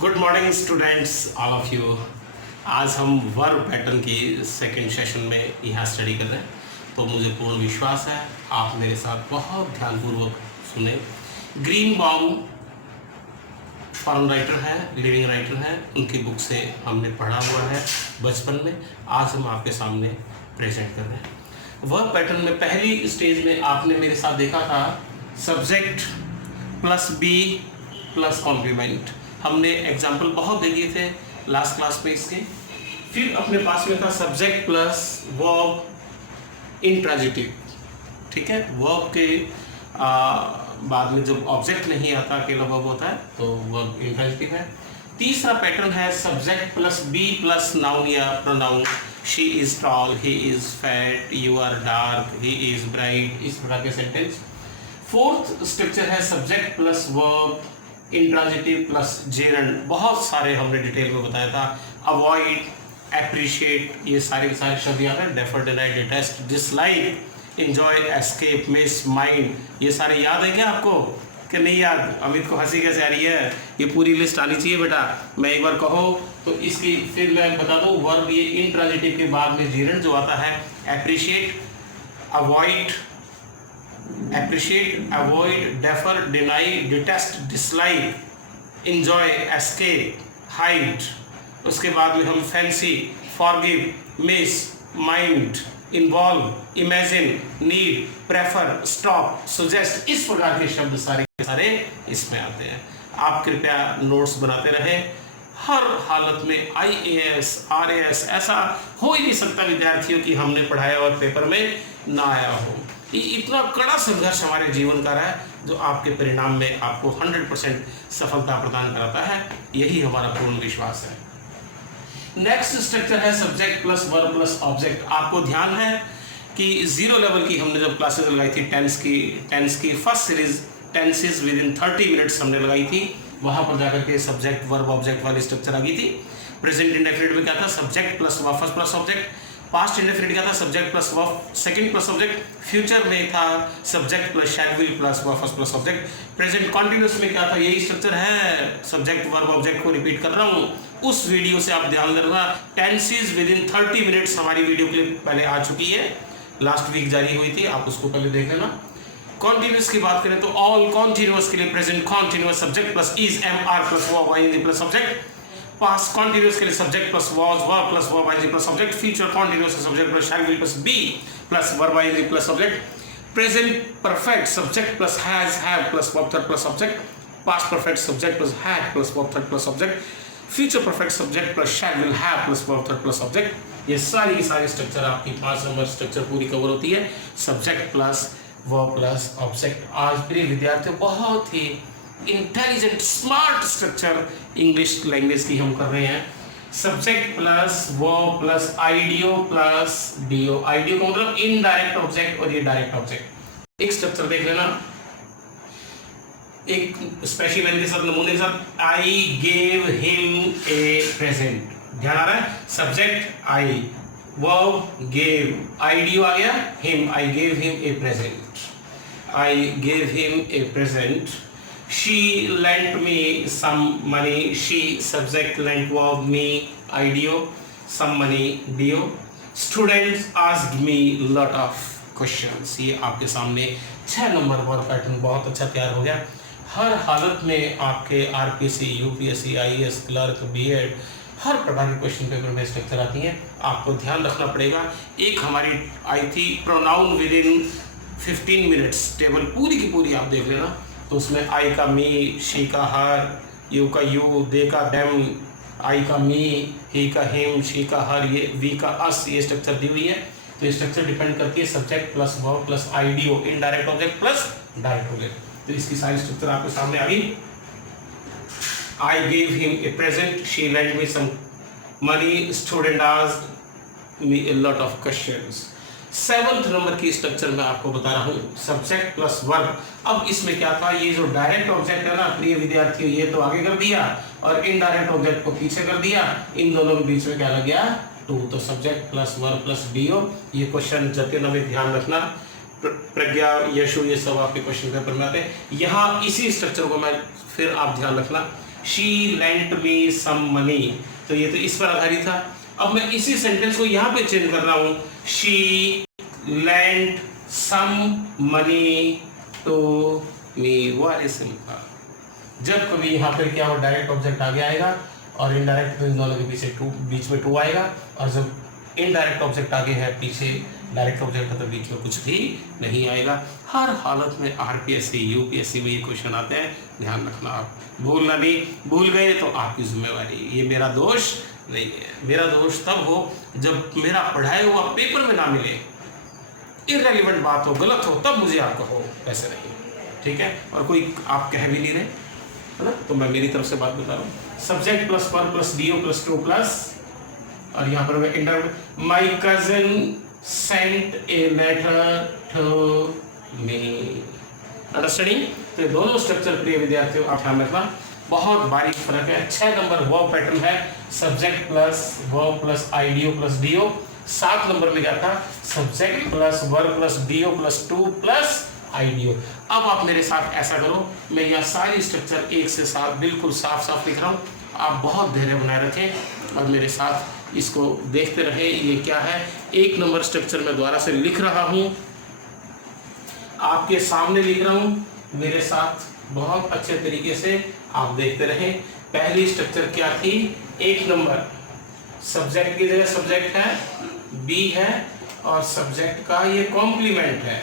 Good morning students, all of you. आज हम verb pattern की सेकंड सेशन में यहाँ स्टडी कर रहे हैं, तो मुझे पूर्ण विश्वास है आप मेरे साथ बहुत ध्यानपूर्वक सुने। ग्रीन बॉम फॉरेन राइटर है, लीडिंग राइटर है, उनकी बुक से हमने पढ़ा हुआ है बचपन में। आज हम आपके सामने प्रेजेंट कर रहे हैं। वर्ब पैटर्न में पहली स्टेज में आपने मेरे साथ देखा था subject plus be plus complement. हमने एग्जाम्पल बहुत दे दिए थे लास्ट क्लास में इसके। फिर अपने पास में था सब्जेक्ट प्लस वर्ब इंट्रांजिटिव। ठीक है, वर्ब के बाद में जब ऑब्जेक्ट नहीं आता, अकेला वर्ब होता है, तो वर्ब इंट्रांजिटिव है। तीसरा पैटर्न है subject plus be plus noun या pronoun. She is tall, he is fat, you are dark, he is bright, इस प्रकार के सेंटेंस। फोर्थ स्ट्रक्चर है subject plus verb intransitive plus gerund. बहुत सारे हमने डिटेल में बताया था। अवॉइड, एप्रिशिएट, ये सारे के सारे शब्द याद है। Defer, deny, detest, dislike, enjoy, escape, miss, mind, ये सारे याद है क्या आपको कि नहीं याद? अमित को हंसी कैसे आ रही है? ये पूरी लिस्ट आनी चाहिए बेटा। मैं एक बार कहो तो इसकी फिर मैं बता दूं। वर्ब ये इंट्रांजिटिव के बाद में जेरंड जो आता है, appreciate, avoid, appreciate, avoid, defer, deny, detest, dislike, enjoy, escape, hide। उसके बाद में हम fancy, forgive, miss, mind, involve, imagine, need, prefer, stop, suggest, इस प्रकार के शब्द सारे के सारे इसमें आते हैं। आप कृपया नोट्स बनाते रहे। हर हालत में IAS, RAS ऐसा हो ही नहीं सकता विद्यार्थियों की हमने पढ़ाया और पेपर में ना आया हो। ये इतना कड़ा संघर्ष हमारे जीवन का रहा है, जो आपके परिणाम में आपको 100% सफलता प्रदान कराता है। यही हमारा पूर्ण विश्वास है। नेक्स्ट स्ट्रक्चर है subject plus verb plus object. आपको ध्यान है कि 0 लेवल की हमने जब क्लासेस लगाई थी टेंस की first series tenses with in 30 minutes हमने लगाई थी। वहां पर जाकर के सब्जेक्ट वर्ब ऑब्जेक्ट वाली स्ट्रक्चर आ गई थी। प्रेजेंट इंडेफिनिट में क्या था? Subject plus verb first plus object. Past indefinite क्या था? Subject plus verb second plus object. Future में था subject plus shall will plus verb first plus object. Present continuous में क्या था? यही स्ट्रक्चर है। सब्जेक्ट वर्ब ऑब्जेक्ट को रिपीट कर रहा हूँ। उस वीडियो से आप ध्यान रखना। टेंसेस विद इन 30 मिनट्स हमारी वीडियो क्लिप पहले आ चुकी है, लास्ट वीक जारी हुई थी, आप उसको पहले देख लेना। कॉन्टिन्यूस की बात करें तो ऑल कॉन्टिन्यूस के लिए present continuous subject plus is, am, are plus verb ING plus subject. Past continuous के लिए subject plus was, verb plus verb ING plus subject. Future continuous का subject plus shall will plus be plus verb ING plus subject. Present perfect subject plus has, have plus verb third plus subject. Past perfect subject plus had plus verb third plus subject. Future perfect subject plus shall will have plus verb third plus subject. ये सारी की सारी structure आपकी 5 number structure पूरी cover होती है। Subject plus verb plus object. आज प्रिय विद्यार्थियों, बहुत ही intelligent smart structure English language की हम कर रहे हैं। Subject plus verb plus IDO plus DO. IDO का मतलब इनडायरेक्ट ऑब्जेक्ट और ये डायरेक्ट ऑब्जेक्ट। एक स्ट्रक्चर देख लेना, एक स्पेशल के साथ, नमूने के साथ। I gave him a present. ध्यान आ रहा है? Subject I, verb gave, IDO आ गया him, I gave him a present. I gave him a present. She lent me some money. She subject, lent verb, me IDO, some money DO. Students asked me lot of questions। ये आपके सामने 6 number verb pattern बहुत अच्छा तैयार हो गया। हर हालत में आपके RPC, UPSC, IAS, clerk, BEd हर प्रकार के क्वेश्चन पेपर में स्ट्रक्चर आती हैं। आपको ध्यान रखना पड़ेगा। एक हमारी आई थी pronoun with in 15 minutes, table पूरी की पूरी आप देख लेना। तो उसमें आई का मी, शी का हर, यू का यू, दे का देम, आई का मी, ही का हिम, शी का हर, ये वी का अस, ये स्ट्रक्चर दी हुई है। तो ये स्ट्रक्चर डिपेंड करती है subject plus verb plus IDO, indirect object plus direct object. तो इसकी सारी स्ट्रक्चर आपके सामने आ गई। I gave him a present, she lent me some money, student asked me a lot of questions. 7th number की स्ट्रक्चर में आपको बता रहा हूँ, सब्जेक्ट प्लस वर्ब। अब इसमें क्या था? ये जो डायरेक्ट ऑब्जेक्ट है ना प्रिय विद्यार्थियों, ये तो आगे कर दिया और इनडायरेक्ट ऑब्जेक्ट को पीछे कर दिया। इन दोनों के बीच में क्या लग गया? टू। तो subject plus verb plus DO. ये क्वेश्चन जतिन में ध्यान रखना, प्रज्ञा, यशु, ये सब आपके क्वेश्चन पेपर में आते हैं। यहाँ इसी स्ट्रक्चर को मैं फिर आप ध्यान रखना। She lent me some money, तो ये तो इस पर आधारित था। अब मैं इसी सेंटेंस को यहाँ पे चेंज कर रहा हूँ, she lent some money to me, very simple. जब कभी यहाँ पर क्या हो, डायरेक्ट ऑब्जेक्ट आगे आएगा और इनडायरेक्ट इन दोनों के बीच में टू आएगा, और जब इनडायरेक्ट ऑब्जेक्ट आगे है पीछे डायरेक्ट ऑब्जेक्ट है तो बीच में कुछ भी नहीं आएगा। हर हालत में आरपीएससी यूपीएससी में ये क्वेश्चन आते हैं, ध्यान रखना, आप भूलना नहीं, भूल गए तो आपकी जिम्मेवारी, ये मेरा दोष नहीं है। मेरा दोष तब हो जब मेरा पढ़ाया हुआ पेपर में ना मिले, इररेलेवेंट बात हो, गलत हो, तब मुझे आप कहो, ऐसे नहीं, ठीक है। और कोई आप कह भी नहीं रहे है ना, तो मैं मेरी तरफ से बात बता रहा हूँ। Subject plus verb plus DO plus to plus, और यहाँ पर मैं inter, my cousin sent a letter to me, understanding. तो दोनों स्ट्रक्चर प्रिय विद्यार्थियों आप ध्यान रखना, बहुत बारीक फर्क है। 6 नंबर वर्ब पैटर्न है, subject plus verb plus IDO plus DO. 7 number में क्या था, subject plus verb plus DO plus to plus IDO. अब आप मेरे साथ ऐसा करो, मैं यह सारी स्ट्रक्चर 1 से 7 बिल्कुल साफ साफ लिख रहा हूँ, आप बहुत धैर्य बनाए रखें और मेरे साथ इसको देखते रहे। ये क्या है, 1 नंबर स्ट्रक्चर मैं दोबारा से लिख रहा हूँ, आपके सामने लिख रहा हूँ, मेरे साथ बहुत अच्छे तरीके से आप देखते रहे। पहली स्ट्रक्चर क्या थी, 1 नंबर सब्जेक्ट की जगह सब्जेक्ट है, बी है, और सब्जेक्ट का ये कॉम्प्लीमेंट है,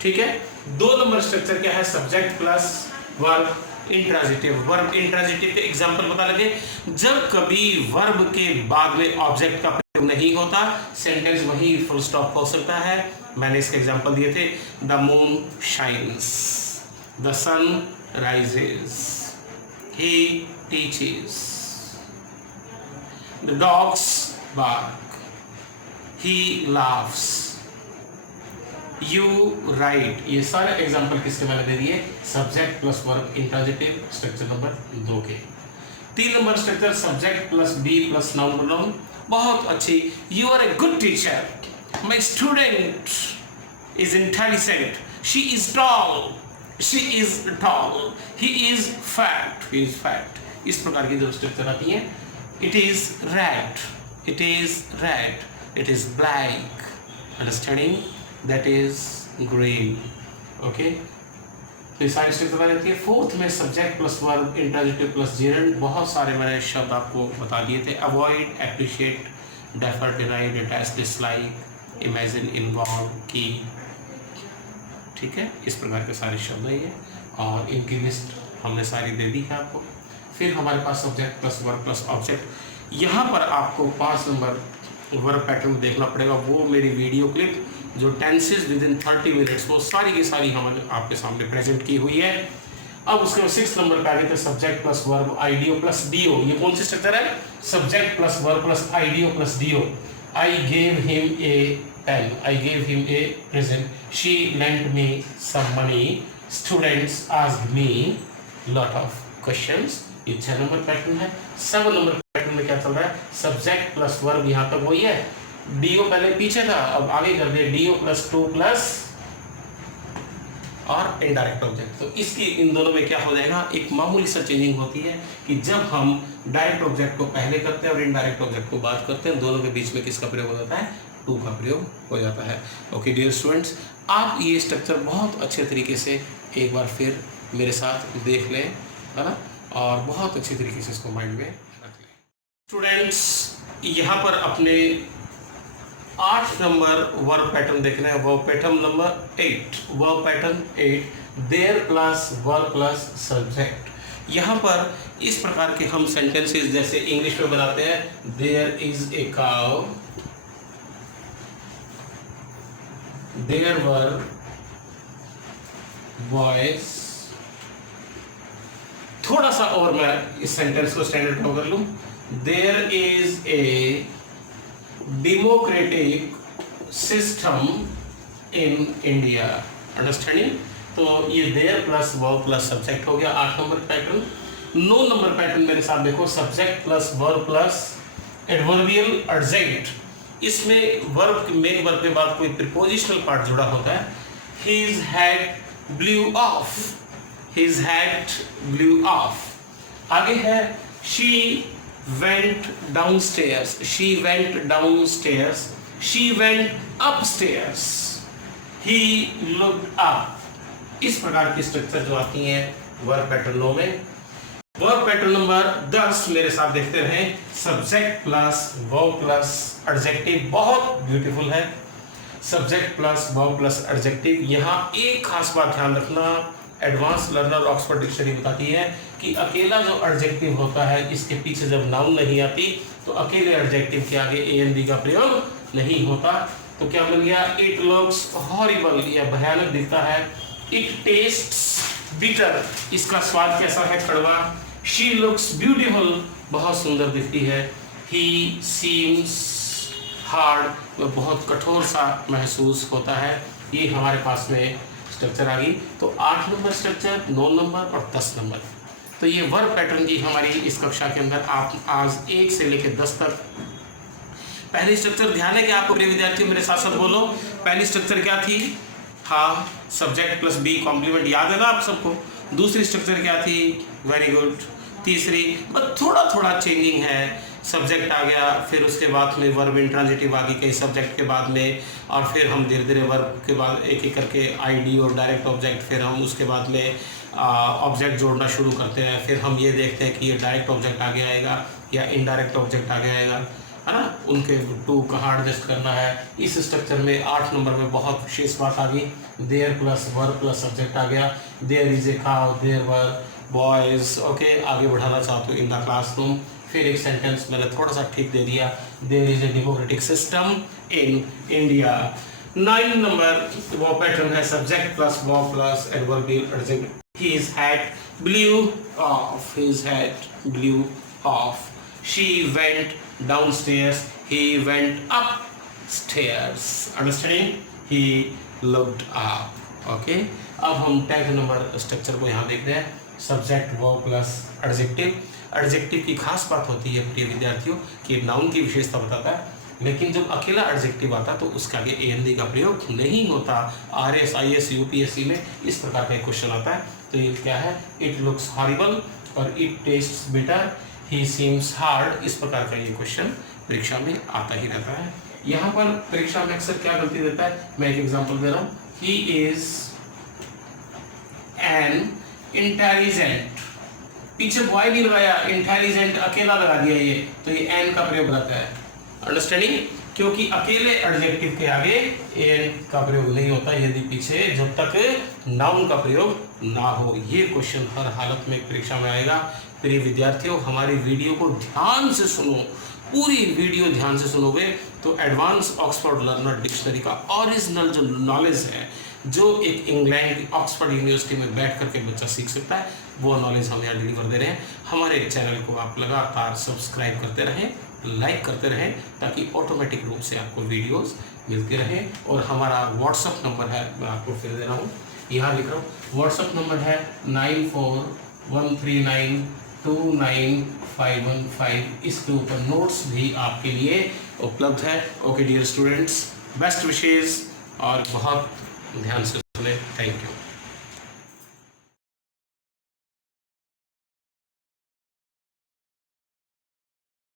ठीक है। 2 नंबर स्ट्रक्चर क्या है, subject plus verb intransitive. Verb intransitive के एग्जांपल पता लगे, जब कभी वर्ब के बाद में ऑब्जेक्ट का प्रयोग नहीं होता, सेंटेंस वही फुल स्टॉप हो सकता है। मैंने इसके एग्जांपल दिए थे, the moon shines, the sun rises, he teaches, the dogs bark, he laughs, you write. ये सारे एग्जाम्पल किसके मैंने दे दिए, subject plus verb intransitive structure number 2 के। 3 number structure subject plus be plus noun pronoun, बहुत अच्छी। You are a good teacher, my student is intelligent, she is tall, she is tall, he is fat, he is fat. इस प्रकार की जो structure आती है, it is red, it is red, it is black, understanding, that is green, okay। तो ये सारी structure आ जाती है। 4th में subject plus verb intransitive plus Geraint, बहुत सारे मैंने शब्द आपको बता दिए थे, avoid, appreciate, defer, deny, detest, dislike, imagine, involve, की, ठीक है। इस प्रकार के सारे शब्द है ये, और इनकी लिस्ट हमने सारी दे दी है आपको। फिर हमारे पास subject plus verb plus object. यहाँ पर आपको 5 नंबर वर्ब पैटर्न देखना पड़ेगा, वो मेरी वीडियो क्लिप जो टेंसेस विद इन 30 मिनट्स, वो सारी की सारी हमारे आपके सामने प्रेजेंट की हुई है। अब उसके 6 नंबर पे आ गए थे subject plus verb IDO plus DO. ये कौन सी स्ट्रक्चर है, subject plus verb plus IDO plus DO. I gave him a pen, I gave him a present, she lent me some money, students asked me lot of questions. ये 6 number pattern है। 7 number pattern में क्या चल रहा है, subject plus verb, यहाँ तक वही है, डीओ पहले पीछे था, अब आगे कर दिया, डीओ प्लस टू प्लस और इनडायरेक्ट ऑब्जेक्ट। तो इसकी इन दोनों में क्या हो जाएगा, एक मामूली सा चेंजिंग होती है कि जब हम डायरेक्ट ऑब्जेक्ट को पहले करते हैं और इनडायरेक्ट ऑब्जेक्ट को बाद करते हैं, दोनों के बीच में किसका प्रयोग हो जाता है, टू का प्रयोग हो जाता है। ओके डियर स्टूडेंट्स, आप ये स्ट्रक्चर बहुत अच्छे तरीके से एक बार फिर मेरे साथ देख लें, है ना, और बहुत अच्छी तरीके से इसको माइंड में रख लें। स्टूडेंट्स, यहाँ पर अपने 8 नंबर वर्ब पैटर्न देखना है, verb pattern number 8, verb pattern 8, there plus verb plus subject. यहाँ पर इस प्रकार के हम सेंटेंसेस जैसे इंग्लिश में बनाते हैं, there is a cow, there were boys. थोड़ा सा और मैं इस सेंटेंस को स्टैंडर्ड कर लूं, there is a democratic system in India, understanding. तो ये there plus verb plus subject हो गया 8 नंबर पैटर्न। 9 नंबर पैटर्न मेरे साथ देखो, subject plus verb plus adverbial adjunct. इसमें वर्ब, मेन वर्ब के बाद कोई प्रीपोजिशनल पार्ट जुड़ा होता है। His head blew off, his head blew off, आगे है she went downstairs, she went downstairs, she went upstairs, he looked up। इस प्रकार की स्ट्रक्चर जो आती हैं वर्ब पैटर्नों में। वर्ब पैटर्न नंबर 10 मेरे साथ देखते रहें। Subject plus verb plus adjective, बहुत ब्यूटीफुल है। Subject plus verb plus adjective. यहाँ एक खास बात ध्यान रखना, एडवांस लर्नर ऑक्सफोर्ड डिक्शनरी बताती है कि अकेला जो एडजेक्टिव होता है इसके पीछे जब नाउन नहीं आती तो अकेले एडजेक्टिव के आगे ए एन डी का प्रयोग नहीं होता। तो क्या मिल गया? इट लुक्स हॉरिबल, यह भयानक दिखता है। इट टेस्ट्स बिटर, इसका स्वाद कैसा है? कड़वा। शी लुक्स ब्यूटीफुल, बहुत सुंदर दिखती है। ही सीम्स हार्ड, वह बहुत कठोर सा महसूस होता है। ये हमारे पास में स्ट्रक्चर आ गई। तो 8 नंबर स्ट्रक्चर, 9 नंबर और 10 नंबर। तो ये वर्ब पैटर्न की हमारी इस कक्षा के अंदर आप आज 1 से लेकर 10 तक। पहली स्ट्रक्चर ध्यान है कि आपको प्रिय विद्यार्थियों मेरे साथ साथ बोलो। पहली स्ट्रक्चर क्या थी? हाँ, सब्जेक्ट प्लस बी कॉम्प्लीमेंट, याद है ना आप सबको। दूसरी स्ट्रक्चर क्या थी? Very good. तीसरी बस थोड़ा थोड़ा चेंजिंग है, सब्जेक्ट आ गया, फिर उसके बाद में वर्ब इंट्रांजिटिव आ गई कई सब्जेक्ट के बाद में, और फिर हम धीरे धीरे वर्ब के बाद एक एक करके आईडी और डायरेक्ट ऑब्जेक्ट, फिर हम उसके बाद में ऑब्जेक्ट जोड़ना शुरू करते हैं। फिर हम ये देखते हैं कि ये डायरेक्ट ऑब्जेक्ट आगे आएगा या इनडायरेक्ट ऑब्जेक्ट आगे आएगा, है ना। उनके टू कहाँ एडजस्ट करना है। इस स्ट्रक्चर में 8 नंबर में बहुत विशेष बात आ गई। There plus verb plus subject आ गया। There is a cow, there were boys. Okay, आगे बढ़ाना चाहते हो इन द क्लासरूम। फिर एक सेंटेंस मैंने थोड़ा सा ठीक दे दिया, there is a democratic system in India. 9 नंबर वो पैटर्न है subject plus verb plus adverbial adjective. His hat blew off, his hat blew off. She went downstairs, he went upstairs. Understanding? He looked up. Okay? अब हम 10 number structure को यहाँ देख रहे हैं। Subject verb plus adjective. Adjective की खास बात होती है प्रिय विद्यार्थियों कि नाउन की विशेषता बताता है, लेकिन जब अकेला एडजेक्टिव आता तो उसके आगे ए एन डी का प्रयोग नहीं होता। RS, IS, UPSC में इस प्रकार का क्वेश्चन आता है। तो ये क्या है? इट लुक्स हॉरिबल और it tests bitter, he seems hard. इस प्रकार का ये क्वेश्चन परीक्षा में आता ही रहता है। यहाँ पर परीक्षा में अक्सर क्या गलती देता है, मैं एक एग्जांपल दे रहा हूँ। ही इज एन इंटेलिजेंट, पीछे बॉय नहीं लगाया, इंटेलिजेंट अकेला लगा दिया ये, तो ये एन का प्रयोग रहता है। अंडरस्टैंडिंग? क्योंकि अकेले एडजेक्टिव के आगे एन का प्रयोग नहीं होता यदि पीछे जब तक नाउन का प्रयोग ना हो। ये क्वेश्चन हर हालत में परीक्षा में आएगा। प्रिय विद्यार्थियों, हमारी वीडियो को ध्यान से सुनो, पूरी वीडियो ध्यान से सुनोगे तो एडवांस ऑक्सफोर्ड लर्नर डिक्शनरी का ओरिजिनल जो नॉलेज है, जो एक इंग्लैंड की ऑक्सफोर्ड यूनिवर्सिटी में बैठ करके बच्चा सीख सकता है, वो नॉलेज हम यहाँ डिलीवर दे रहे हैं। हमारे चैनल को आप लगातार सब्सक्राइब करते रहें, लाइक करते रहें, ताकि ऑटोमेटिक रूप से आपको वीडियोस मिलते रहें। और हमारा व्हाट्सअप नंबर है, मैं आपको फिर दे रहा हूँ, यहाँ लिख रहा हूँ। व्हाट्सअप नंबर है 9413929515। इसके ऊपर नोट्स भी आपके लिए उपलब्ध है। Okay dear students, best wishes और बहुत ध्यान से सुने। Thank you.